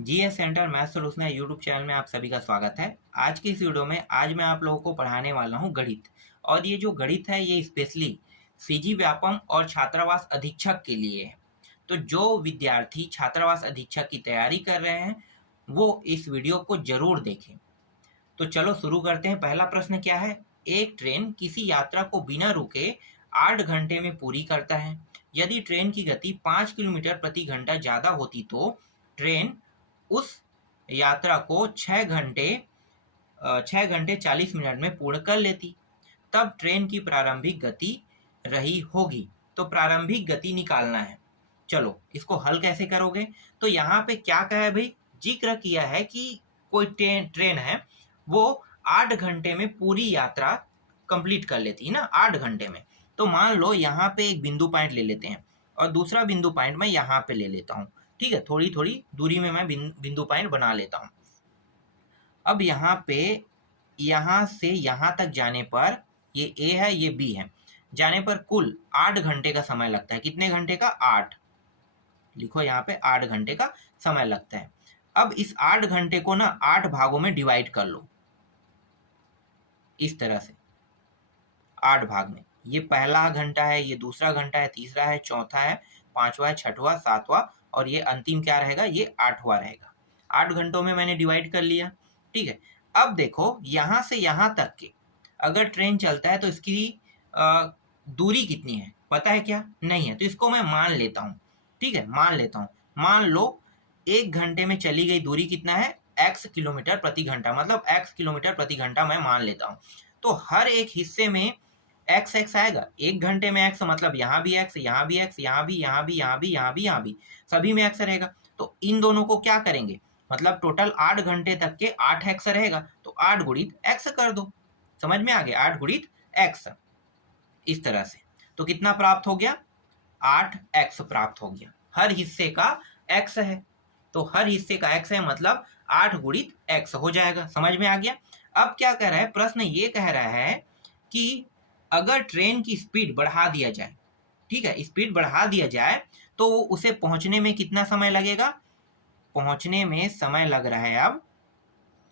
GS centre math solution YouTube channel में आप सभी का स्वागत है। आज की इस वीडियो में आज मैं आप लोगों को पढ़ाने वाला हूं गणित। और ये जो गणित है ये स्पेशली सीजी व्यापम और छात्रावास अधीक्षक के लिए है। तो जो विद्यार्थी छात्रावास अधीक्षक की तैयारी कर रहे हैं वो इस वीडियो को जरूर देखें। तो चलो शुरू करते हैं। पहला प्रश्न क्या है? एक ट्रेन किसी यात्रा को बिना रुके 8 घंटे में पूरी करता है। यदि ट्रेन की गति 5 किलोमीटर प्रति घंटा ज्यादा होती तो ट्रेन उस यात्रा को 6 घंटे 40 मिनट में पूर्ण कर लेती। तब ट्रेन की प्रारंभिक गति रही होगी। तो प्रारंभिक गति निकालना है। चलो इसको हल कैसे करोगे? तो यहाँ पे क्या कहा है भाई? जिक्र किया है कि कोई ट्रेन है वो 8 घंटे में पूरी यात्रा कंप्लीट कर लेती है ना, 8 घंटे में। तो मान लो यहाँ पे एक बिंदु पॉइंट ले लेते हैं और दूसरा बिंदु पॉइंट मैं यहाँ पे ले लेता हूँ। ठीक है, थोड़ी थोड़ी दूरी में मैं बिंदु पॉइंट बना लेता हूँ। अब यहाँ पे यहाँ से यहाँ तक जाने पर ये ए है ये बी है, जाने पर कुल 8 घंटे का समय लगता है। कितने घंटे का? 8। लिखो यहाँ पे 8 घंटे का समय लगता है। अब इस 8 घंटे को ना 8 भागों में डिवाइड कर लो, इस तरह से 8 भाग में। ये पहला घंटा है, ये दूसरा घंटा है, तीसरा है, चौथा है, पांचवा है, छठवां, सातवां और ये अंतिम क्या रहेगा? ये 8वां रहेगा। 8 घंटों में मैंने डिवाइड कर लिया। ठीक है, अब देखो यहाँ से यहाँ तक के अगर ट्रेन चलता है तो इसकी दूरी कितनी है पता है क्या? नहीं है। तो इसको मैं मान लेता हूँ। ठीक है, मान लेता हूँ। मान लो 1 घंटे में चली गई दूरी कितना है? x किलोमीटर प्रति घंटा, मतलब x किलोमीटर प्रति घंटा मैं मान लेता हूँ। तो हर एक हिस्से में एक्स एक्स आएगा। 1 घंटे में एक्स मतलब यहाँ भी एक्स, यहाँ भी एक्स, यहाँ भी, यहाँ भी, यहाँ भी, यहाँ भी, यहाँ भी, सभी में एक्स रहेगा। तो इन दोनों को क्या करेंगे? मतलब टोटल 8 घंटे तक के 8 एक्स रहेगा। तो 8 गुणित एक्स कर दो। समझ में आ गया? 8 गुणित एक्स, इस तरह से। तो कितना प्राप्त हो गया? 8 एक्स प्राप्त हो गया। हर हिस्से का एक्स है तो हर हिस्से का एक्स है मतलब 8 गुणित एक्स हो जाएगा। समझ में आ गया? अब क्या कह रहा है प्रश्न? ये कह रहा है कि अगर ट्रेन की स्पीड बढ़ा दिया जाए, ठीक है, स्पीड बढ़ा दिया जाए तो उसे पहुंचने में कितना समय लगेगा? पहुंचने में समय लग रहा है अब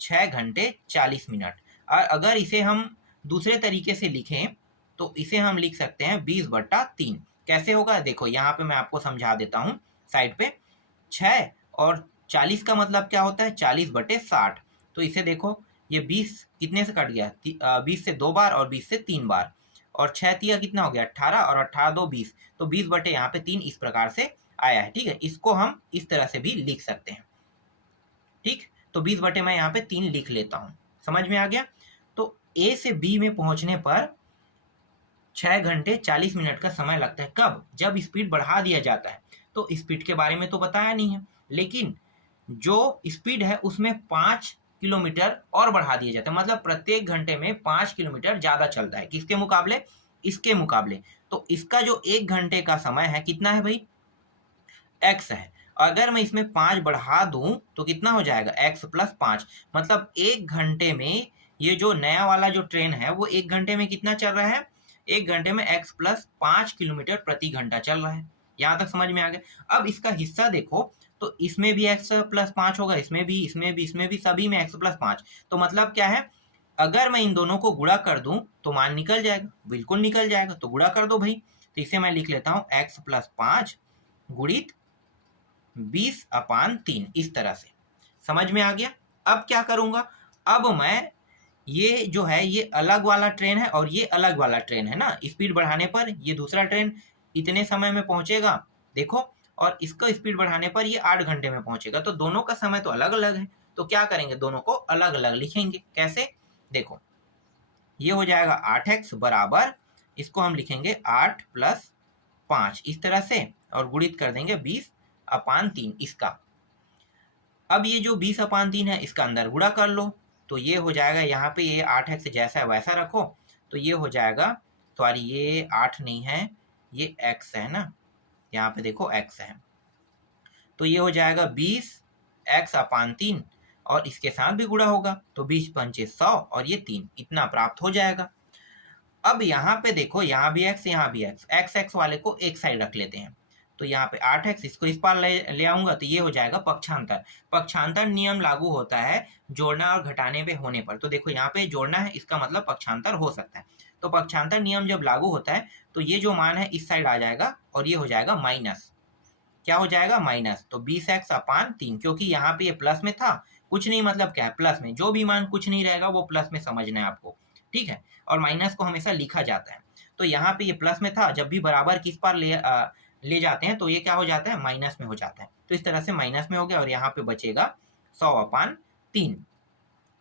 6 घंटे 40 मिनट। और अगर इसे हम दूसरे तरीके से लिखें तो इसे हम लिख सकते हैं 20/3। कैसे होगा? देखो यहाँ पे मैं आपको समझा देता हूँ। साइड पे 6 और 40 का मतलब क्या होता है? 40/60। तो इसे देखो, ये 20 कितने से कट गया? 20 से 2 बार और 20 से 3 बार। और 6 तिया कितना हो गया? 18 और 18 2 20। तो 20 यहाँ पे 3 इस प्रकार से आया है। ठीक है, इसको हम इस तरह से भी लिख सकते हैं। ठीक, तो 20 मैं यहाँ पे 3 लिख लेता हूँ। समझ में आ गया? तो ए से बी में पहुंचने पर 6 घंटे 40 मिनट का समय लगता है। कब? जब स्पीड बढ़ा दिया जाता है। तो स्पीड के बारे में तो बताया नहीं है, लेकिन जो स्पीड है उसमें 5 किलोमीटर और बढ़ा दिया जाता है। मतलब प्रत्येक घंटे में 5 किलोमीटर ज्यादा चलता है। किसके मुकाबले? इसके मुकाबले। तो इसका जो 1 घंटे का समय है कितना है भाई? एक्स है। अगर मैं इसमें 5 बढ़ा दूं तो कितना हो जाएगा? X plus 5। मतलब 1 घंटे में ये जो नया वाला जो ट्रेन है वो 1 घंटे में कितना चल रहा है? 1 घंटे में एक्स प्लस 5 किलोमीटर प्रति घंटा चल रहा है। यहाँ तक समझ में आ गया? अब इसका हिस्सा देखो तो इसमें भी एक्स प्लस 5 होगा, इसमें भी, इसमें भी, इसमें भी, सभी में एक्स प्लस 5। तो मतलब क्या है? अगर मैं इन दोनों को गुणा कर दूं तो मान निकल जाएगा। बिल्कुल निकल जाएगा। तो गुणा कर दो भाई। तो इसे मैं लिख लेता हूँ एक्स प्लस 5 गुणित 20/3, इस तरह से। समझ में आ गया? अब क्या करूंगा? अब मैं ये जो है ये अलग वाला ट्रेन है और ये अलग वाला ट्रेन है ना, स्पीड बढ़ाने पर ये दूसरा ट्रेन इतने समय में पहुंचेगा, देखो, और इसका स्पीड बढ़ाने पर ये 8 घंटे में पहुंचेगा। तो दोनों का समय तो अलग अलग है। तो क्या करेंगे? दोनों को अलग अलग लिखेंगे। कैसे? देखो, ये हो जाएगा 8x बराबर, इसको हम लिखेंगे 8 प्लस 5 इस तरह से, और गुणित कर देंगे 20/3 इसका। अब ये जो 20/3 है इसका अंदर गुणा कर लो। तो ये हो जाएगा, यहाँ पे ये 8x जैसा है वैसा रखो। तो ये हो जाएगा, सॉरी ये 8 नहीं है, ये x है ना, यहाँ पे देखो x है। तो ये हो जाएगा 20x/3 और इसके साथ भी गुणा होगा तो 20×5 100 और ये 3, इतना प्राप्त हो जाएगा। अब यहाँ पे देखो, यहाँ भी x, यहाँ भी x, x वाले को एक साइड रख लेते हैं। तो यहाँ पे 8x, इसको इस पार ले आऊंगा तो ये हो जाएगा पक्षांतर। पक्षांतर नियम लागू होता है जोड़ना और घटाने पे होने पर। तो देखो यहाँ पे जोड़ना है, इसका मतलब पक्षांतर हो सकता है। तो पक्षांतर नियम जब लागू होता है तो ये जो मान है इस साइड आ जाएगा और ये हो जाएगा माइनस। क्या हो जाएगा? माइनस। तो 20x/3, क्योंकि यहाँ पे ये प्लस में था, कुछ नहीं मतलब क्या है, प्लस में जो भी मान कुछ नहीं रहेगा वो प्लस में समझना है आपको, ठीक है। और माइनस को हमेशा लिखा जाता है। तो यहाँ पे ये प्लस में था, जब भी बराबर किस पार ले जाते हैं तो ये क्या हो जाता है? माइनस में हो जाता है। तो इस तरह से माइनस में हो गया और यहाँ पे बचेगा 100/3।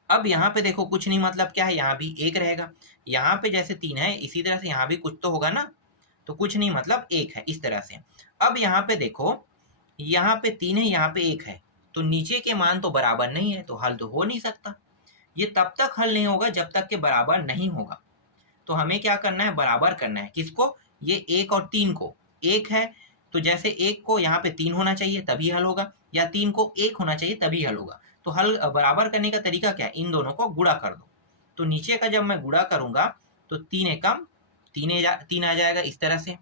अब यहाँ पे देखो कुछ नहीं मतलब क्या है, यहाँ भी 1 रहेगा। यहाँ पे जैसे 3 है इसी तरह से यहाँ भी कुछ तो होगा ना, तो कुछ नहीं मतलब 1 है, इस तरह से। अब यहाँ पे देखो, यहाँ पे 3 है, यहाँ पे 1 है, तो नीचे के मान तो बराबर नहीं है, तो हल तो हो नहीं सकता। ये तब तक हल नहीं होगा जब तक के बराबर नहीं होगा। तो हमें क्या करना है? बराबर करना है। किसको? ये 1 और 3 को। 1 है तो जैसे 1 को यहाँ पे 3 होना चाहिए तभी हल होगा, या 3 को 1 होना चाहिए तभी हल होगा। तो हल बराबर करने का तरीका क्या है? इन दोनों को गुणा कर दो। तो नीचे का जब मैं गुणा करूंगा तो 3 एकम 3 आ जाएगा, इस तरह से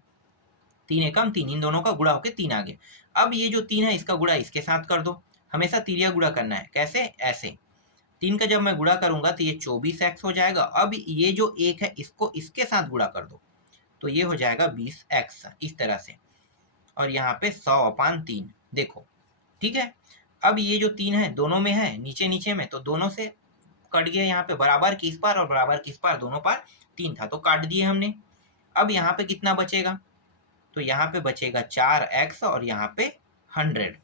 3 एकम 3, इन दोनों का गुणा होकर 3 आ गया। अब ये जो 3 है इसका गुणा इसके साथ कर दो। हमेशा तिरिया गुणा करना है। कैसे? ऐसे 3 का जब मैं गुणा करूंगा तो ये 24x हो जाएगा। अब ये जो 1 है इसको इसके साथ गुणा कर दो तो ये हो जाएगा 20x, इस तरह से। और यहाँ पे 100/3 देखो, ठीक है। अब ये जो 3 है दोनों में है, नीचे नीचे में, तो दोनों से कट गया। यहाँ पे बराबर किस पार और बराबर किस पार, दोनों पार 3 था तो काट दिए हमने। अब यहाँ पे कितना बचेगा? तो यहाँ पे बचेगा 4x और यहाँ पे 100।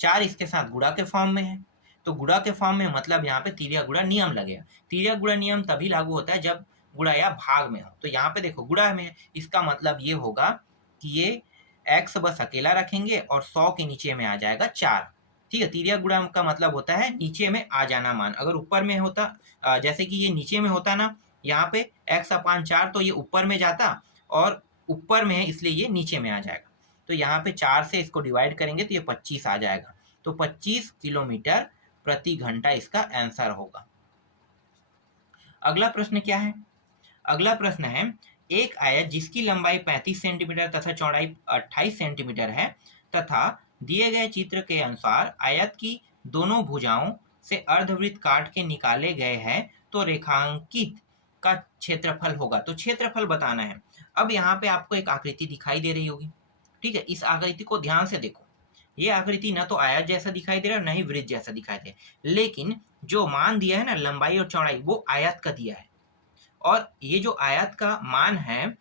4 इसके साथ गुणा के फॉर्म में है, तो गुणा के फॉर्म में मतलब यहाँ पे तिर्या गुणा नियम लगेगा। तिर्या गुणा नियम तभी लागू होता है जब गुणा या भाग में हो। तो यहाँ पे देखो गुणा में है, इसका मतलब ये होगा कि ये x बस अकेला रखेंगे और 100 के नीचे में आ जाएगा 4, ठीक है। तिर्या गुणा का मतलब होता है नीचे में आ जाना मान। अगर ऊपर में होता, जैसे कि ये नीचे में होता ना, यहाँ पे x/4 तो ये ऊपर में जाता, और ऊपर में है इसलिए ये नीचे में आ जाएगा। तो यहाँ पे 4 से इसको डिवाइड करेंगे तो ये 25 आ जाएगा। तो 25 किलोमीटर प्रति घंटा इसका आंसर होगा। अगला प्रश्न क्या है? अगला प्रश्न है, एक आयत जिसकी लंबाई 35 सेंटीमीटर तथा चौड़ाई 28 सेंटीमीटर है तथा दिए गए चित्र के अनुसार आयत की दोनों भुजाओं से अर्धवृत्त काट के निकाले गए हैं, तो रेखांकित का क्षेत्रफल होगा। तो क्षेत्रफल बताना है। अब यहाँ पे आपको एक आकृति दिखाई दे रही होगी, ठीक है। इस आकृति को ध्यान से देखो। ये आकृति ना तो आयत जैसा दिखाई दे रहा है, ना ही वृत्त जैसा दिखाई दे रहा है, लेकिन जो मान दिया है ना लंबाई और चौड़ाई, वो आयत का दिया है। और ये जो आयत का मान है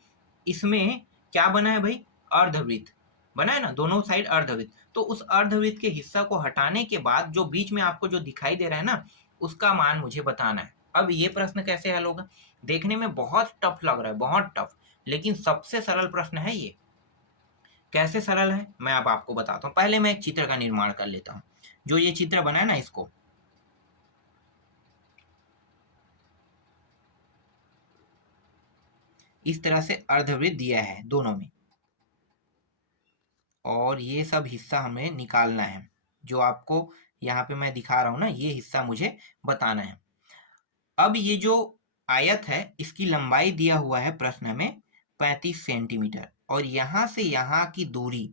इसमें क्या बना है भाई? अर्धवृत्त बना है ना, दोनों साइड अर्धवृत्त। तो उस अर्धवृत्त के हिस्सा को हटाने के बाद जो बीच में आपको जो दिखाई दे रहा है ना, उसका मान मुझे बताना है। अब ये प्रश्न कैसे हल होगा? देखने में बहुत टफ लग रहा है, बहुत टफ, लेकिन सबसे सरल प्रश्न है ये। कैसे सरल है मैं अब आपको बताता हूँ। पहले मैं एक चित्र का निर्माण कर लेता हूँ। जो ये चित्र बना है ना, इसको इस तरह से अर्धवृत्त दिया है दोनों में, और ये सब हिस्सा हमें निकालना है। जो आपको यहाँ पे मैं दिखा रहा हूँ ना, ये हिस्सा मुझे बताना है। अब ये जो आयत है इसकी लंबाई दिया हुआ है प्रश्न में 35 सेंटीमीटर, और यहाँ से यहाँ की दूरी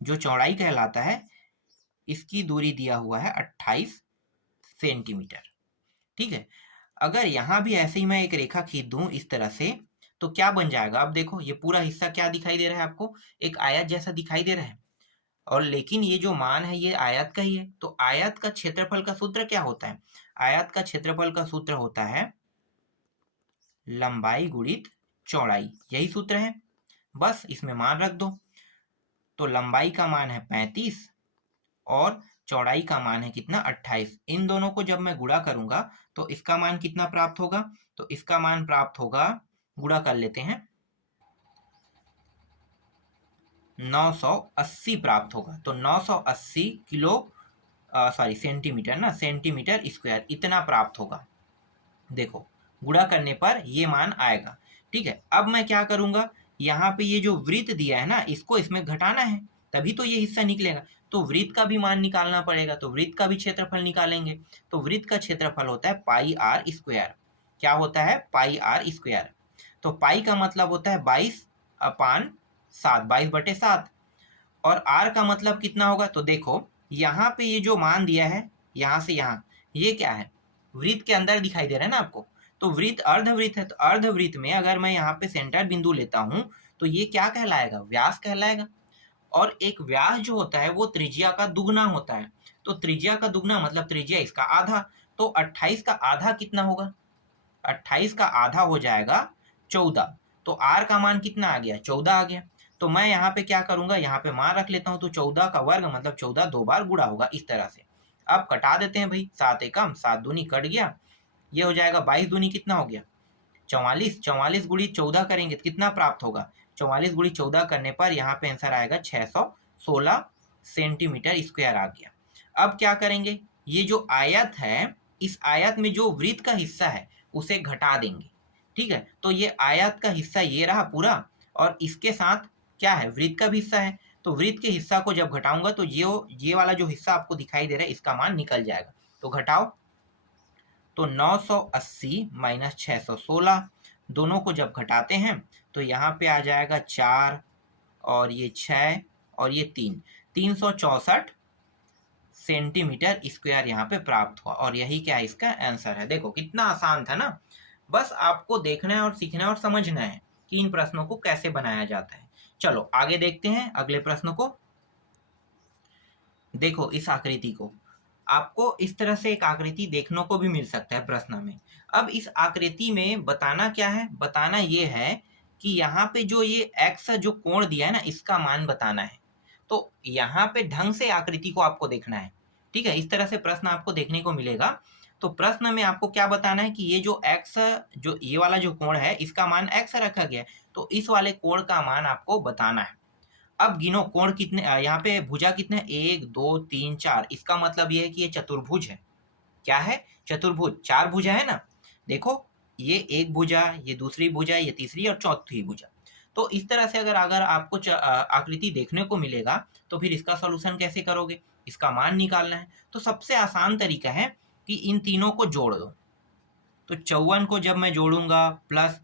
जो चौड़ाई कहलाता है, इसकी दूरी दिया हुआ है 28 सेंटीमीटर, ठीक है। अगर यहाँ भी ऐसे ही मैं एक रेखा खींच दूं इस तरह से, तो क्या बन जाएगा? अब देखो ये पूरा हिस्सा क्या दिखाई दे रहा है आपको? एक आयत जैसा दिखाई दे रहा है, और लेकिन ये जो मान है ये आयत का ही है। तो आयत का क्षेत्रफल का सूत्र क्या होता है? आयत का क्षेत्रफल का सूत्र होता है लंबाई गुणित चौड़ाई, यही सूत्र है। बस इसमें मान रख दो। तो लंबाई का मान है 35 और चौड़ाई का मान है कितना? 28। इन दोनों को जब मैं गुणा करूंगा तो इसका मान कितना प्राप्त होगा? तो इसका मान प्राप्त होगा, गुणा कर लेते हैं, 980 प्राप्त होगा। तो 980 सेंटीमीटर ना, सेंटीमीटर स्क्वायर इतना प्राप्त होगा। देखो गुणा करने पर ये मान आएगा, ठीक है। अब मैं क्या करूंगा, यहाँ पे ये जो वृत्त दिया है ना, इसको इसमें घटाना है, तभी तो ये हिस्सा निकलेगा। तो वृत्त का भी मान निकालना पड़ेगा, तो वृत्त का भी क्षेत्रफल निकालेंगे। तो वृत्त का क्षेत्रफल होता है पाई आर स्क्वायर। क्या होता है? पाई आर स्क्वायर। तो पाई का मतलब होता है 22/7, 22/7। और r का मतलब कितना होगा, तो देखो यहाँ पे ये जो मान दिया है यहाँ से यहाँ, ये क्या है, वृत्त के अंदर दिखाई दे रहा है ना आपको। तो वृत्त अर्धवृत्त है, तो अर्धवृत्त में अगर मैं यहाँ पे सेंटर बिंदु लेता हूँ तो ये क्या कहलाएगा, व्यास कहलाएगा। और एक व्यास जो होता है वो त्रिज्या का दुगना होता है। तो त्रिज्या का दुगना मतलब त्रिज्या इसका आधा। तो 28 का आधा कितना होगा, 28 का आधा हो जाएगा 14। तो r का मान कितना आ गया, 14 आ गया। तो मैं यहाँ पे क्या करूंगा, यहाँ पे मान रख लेता हूँ। तो 14 का वर्ग मतलब 14 दो बार गुणा होगा, इस तरह से। अब कटा देते हैं भाई, 7 एकम 7 दूनी कट गया, ये हो जाएगा 22 दूनी कितना हो गया 44। 44 गुणी 14 करेंगे तो कितना प्राप्त होगा, 44 गुणी 14 करने पर यहाँ पे आंसर आएगा 616 सेंटीमीटर स्क्वायर आ गया। अब क्या करेंगे, ये जो आयत है, इस आयत में जो वृत्त का हिस्सा है उसे घटा देंगे। ठीक है, तो ये आयत का हिस्सा ये रहा पूरा, और इसके साथ क्या है, वृत्त का भी हिस्सा है। तो वृत्त के हिस्सा को जब घटाऊंगा तो ये वाला जो हिस्सा आपको दिखाई दे रहा है इसका मान निकल जाएगा। तो घटाओ, तो 980 माइनस 616, दोनों को जब घटाते हैं तो यहाँ पे आ जाएगा 4 और ये 6 और ये 3, 364 सेंटीमीटर स्क्वायर यहाँ पे प्राप्त हुआ। और यही क्या है, इसका आंसर है। देखो कितना आसान था ना, बस आपको देखना है और सीखना है और समझना है कि इन प्रश्नों को कैसे बनाया जाता है। चलो आगे देखते हैं अगले प्रश्न को। देखो इस आकृति को, आपको इस तरह से एक आकृति देखने को भी मिल सकता है प्रश्न में। अब इस आकृति में बताना क्या है, बताना ये है कि यहाँ पे जो ये x जो कोण दिया है ना, इसका मान बताना है। तो यहाँ पे ढंग से आकृति को आपको देखना है। ठीक है, इस तरह से प्रश्न आपको देखने को मिलेगा। तो प्रश्न में आपको क्या बताना है कि ये जो x, जो ये वाला जो कोण है इसका मान x रखा गया है, तो इस वाले कोण का मान आपको बताना है। अब गिनो कोण कितने, यहाँ पे भुजा कितने, 1 2 3 4, इसका मतलब ये है कि ये चतुर्भुज है। क्या है, चतुर्भुज, 4 भुजा है ना। देखो ये एक भुजा, ये दूसरी भुजा, ये तीसरी और चौथी भुजा। तो इस तरह से अगर आपको आकृति देखने को मिलेगा तो फिर इसका सॉल्यूशन कैसे करोगे, इसका मान निकालना है। तो सबसे आसान तरीका है कि इन तीनों को जोड़ दो। तो 54 को जब मैं जोड़ूंगा प्लस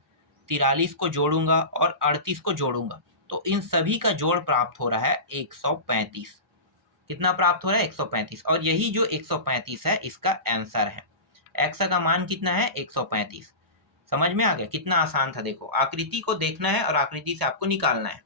43 को जोड़ूंगा और 38 को जोड़ूंगा, तो इन सभी का जोड़ प्राप्त हो रहा है 135। कितना प्राप्त हो रहा है, 135। और यही जो 135 है इसका आंसर है। x का मान कितना है, 135। समझ में आ गया, कितना आसान था। देखो आकृति को देखना है और आकृति से आपको निकालना है।